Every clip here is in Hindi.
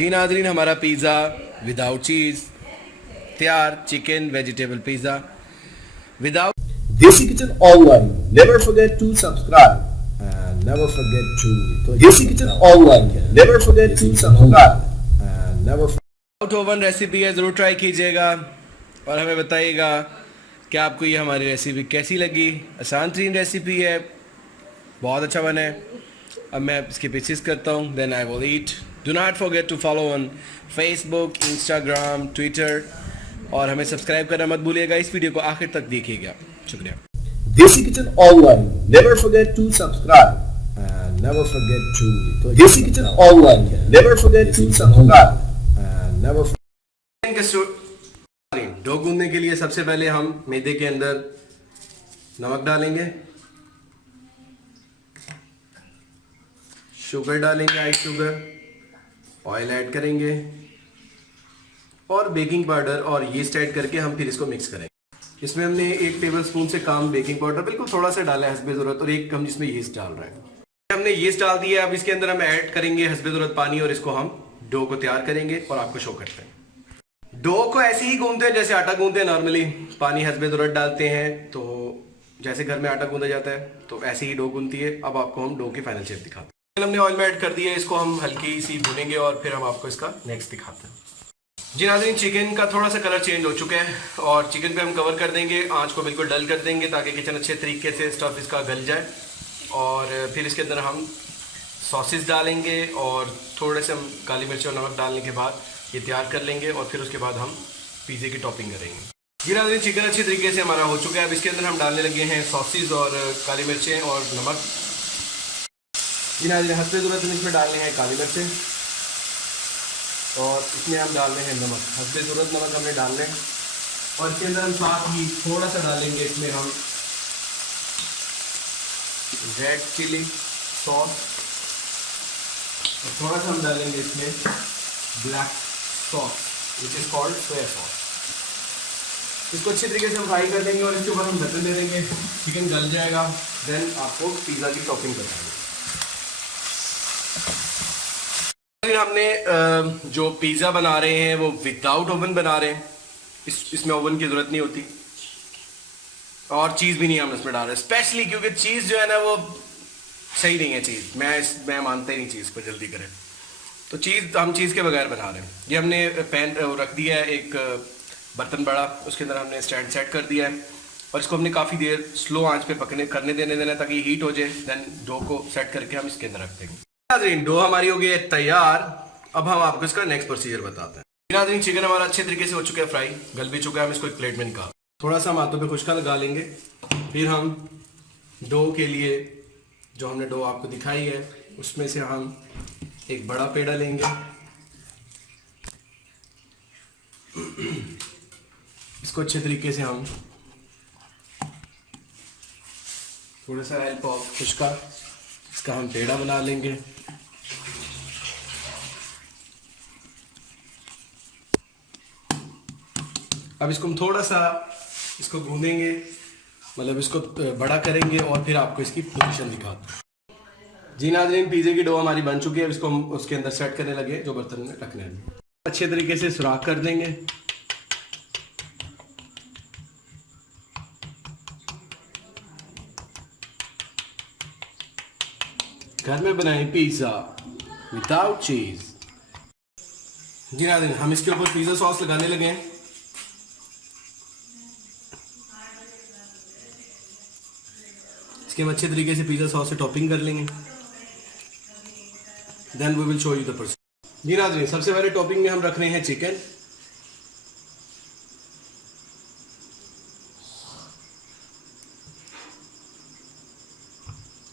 जी नाजरीन, हमारा पिज़्ज़ा विदाउट चीज़ तैयार। Chicken vegetable pizza without. Desi Kitchen Online. Never forget to subscribe. And never forget to. Desi Kitchen Online. Never forget to subscribe. And never. Without oven recipe है, ज़रूर ट्राई कीजिएगा और हमें बताइएगा कि आपको ये हमारी रेसिपी कैसी लगी। आसान तरीन रेसिपी है, बहुत अच्छा बना है। अब मैं इसके पीसेस करता हूँ, then I will eat. Do not forget to follow on Facebook, Instagram, Twitter और हमें सब्सक्राइब करना मत भूलिएगा। इस वीडियो को आखिर तक देखिएगा। शुक्रिया। Desi Kitchen Online. Never forget to subscribe. And never forget to. Desi Kitchen Online. Never forget to subscribe. And never. Dough गूंदने के लिए सबसे पहले हम मैदे के अंदर नमक डालेंगे, शुगर डालेंगे, आइस शुगर, ऑयल ऐड करेंगे और बेकिंग पाउडर और यीस्ट ऐड करके हम फिर इसको मिक्स करेंगे। इसमें हमने 1 टेबलस्पून से कम बेकिंग पाउडर बिल्कुल थोड़ा सा डाला है हस्बे ज़रूरत, और एक हम जिसमें यीस्ट डाल रहे हैं। हमने यीस्ट डाल दिया। अब इसके अंदर हम ऐड करेंगे हस्बे ज़रूरत पानी और इसको हम डो को तैयार करेंगे और आपको शो करते हैं। डो को ऐसे ही गूंदते हैं जैसे आटा गूंदते हैं नॉर्मली। पानी हस्बे ज़रूरत डालते हैं तो जैसे घर में आटा गूंदा जाता है तो ऐसे ही डो गूंदती है। अब आपको हम डो की फाइनल शेप दिखाते हैं। हमने ऑयल में ऐड कर दिया है, इसको हम हल्की सी भूनेंगे और फिर हम आपको इसका नेक्स्ट दिखाते हैं। जी नाज़रीन, चिकन का थोड़ा सा कलर चेंज हो चुका है और चिकन पे हम कवर कर देंगे। आंच को बिल्कुल डल कर देंगे ताकि किचन अच्छे तरीके से स्टफ इसका गल जाए। और फिर इसके अंदर हम सॉसेस डालेंगे और थोड़े से हम काली मिर्च और नमक डालने के बाद ये तैयार कर लेंगे और फिर उसके बाद हम पिज़्ज़े की टॉपिंग करेंगे। जी नाज़रीन, चिकन अच्छी तरीके से हमारा हो चुका है। अब इसके अंदर हम डालने लगे हैं सॉसेस और काली मिर्चें और नमक। जी नाज़रीन, हस्बे ज़रूरत हम इसमें डालने हैं काली मिर्चें और इसमें हम डाल रहे हैं नमक। हस्बे ज़रूरत नमक हमने डाल लें और इसके अंदर हम साथ ही थोड़ा सा डालेंगे इसमें हम रेड चिली सॉस और थोड़ा सा हम डालेंगे इसमें black sauce which is called soya sauce. इसको अच्छे तरीके से हम फ्राई कर देंगे और इसके ऊपर हम ढक्कन दे देंगे। चिकन गल जाएगा, देन आपको पिज़्ज़ा की टॉपिंग कर देंगे। हमने जो पिज़्ज़ा बना रहे हैं वो विदाउट ओवन बना रहे हैं। इसमें ओवन की ज़रूरत नहीं होती और चीज़ भी नहीं हम इसमें डाल रहे, स्पेशली क्योंकि चीज़ जो है ना वो सही नहीं है। चीज़ मैं मानता ही नहीं चीज़ को जल्दी करें, तो हम चीज़ के बगैर बना रहे हैं। ये हमने पैन रख दिया है, एक बर्तन बड़ा, उसके अंदर हमने स्टैंड सेट कर दिया है और इसको हमने काफ़ी देर स्लो आंच पे करने देना ताकि ये हीट हो जाए। देन डो को सेट करके हम इसके अंदर रख देंगे। नाज़रीन, डो हमारी हो गई है तैयार। अब हम आपको इसका नेक्स्ट प्रोसीजर बताते हैं। नाज़रीन, चिकन हमारा अच्छे तरीके से हो चुका है, फ्राई गल भी चुका है। हम इसको एक प्लेट में निकाल, थोड़ा सा हम हाथों पे खुशका लगा लेंगे। फिर हम डो के लिए जो हमने डो आपको दिखाई है उसमें से हम एक बड़ा पेड़ा लेंगे, इसको अच्छे तरीके से हम थोड़ा सा हेल्प ऑफ खुशका इसका हम पेड़ा बना लेंगे। अब इसको हम थोड़ा सा इसको गूंदेंगे, मतलब इसको बड़ा करेंगे और फिर आपको इसकी पोजीशन दिखाते हैं। जी नाज़रीन, पिज़्ज़े की डो हमारी बन चुकी है। इसको हम उसके अंदर सेट करने लगे जो बर्तन में रखने हैं। अच्छे तरीके से सुराख कर देंगे। घर में बनाए पिज़्ज़ा विदाउट चीज़। जी नाज़रीन, हम इसके ऊपर पिज़्ज़ा सॉस लगाने लगे हैं। इसके हम अच्छे तरीके से पिज़्ज़ा सॉस से टॉपिंग कर लेंगे। Then we will show you the process. जी नाज़रीन, सबसे पहले टॉपिंग में हम रख रहे हैं चिकन।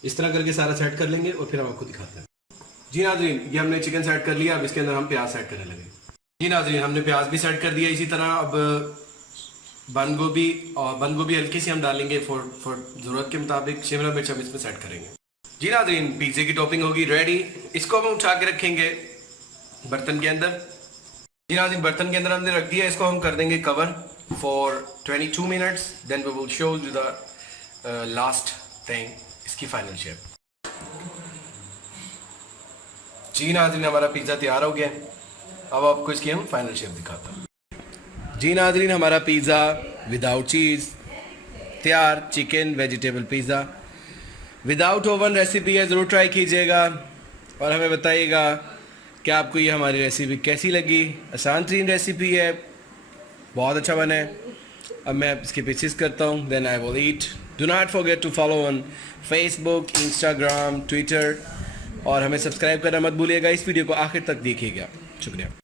इस तरह करके सारा सेट कर लेंगे और फिर हम आपको दिखाते हैं। जी नाज़रीन, ये हमने चिकन सेट कर लिया। अब इसके अंदर हम प्याज सेट करने लगे। जी नाज़रीन, हमने प्याज भी सेट कर दिया। इसी तरह अब बंद गोभी हल्की सी हम डालेंगे फॉर ज़रूरत के मुताबिक। शिमला मिर्च हम इसमें सेट करेंगे। जी नाज़रीन, पिज़्ज़े की टॉपिंग होगी रेडी। इसको हम उठा के रखेंगे बर्तन के अंदर। जी नाज़रीन, बर्तन के अंदर हमने रख दिया। इसको हम कर देंगे cover for 22 minutes. Then we will show you the last thing, इसकी फाइनल शेप। जी नाज़रीन, हमारा पिज़्ज़ा तैयार हो गया। अब आपको इसकी हम फाइनल शेप दिखाता हूँ। जी नाजरीन, हमारा पिज़्ज़ा विदाउट चीज़ तैयार, chicken vegetable pizza without oven recipe है, ज़रूर ट्राई कीजिएगा और हमें बताइएगा कि आपको ये हमारी रेसिपी कैसी लगी। आसान तरीन रेसिपी है, बहुत अच्छा बना है। अब मैं इसके पीसेस करता हूँ, then I will eat. Do not forget to follow on Facebook, Instagram, Twitter और हमें सब्सक्राइब करना मत भूलिएगा। इस वीडियो को आखिर तक देखिएगा। शुक्रिया।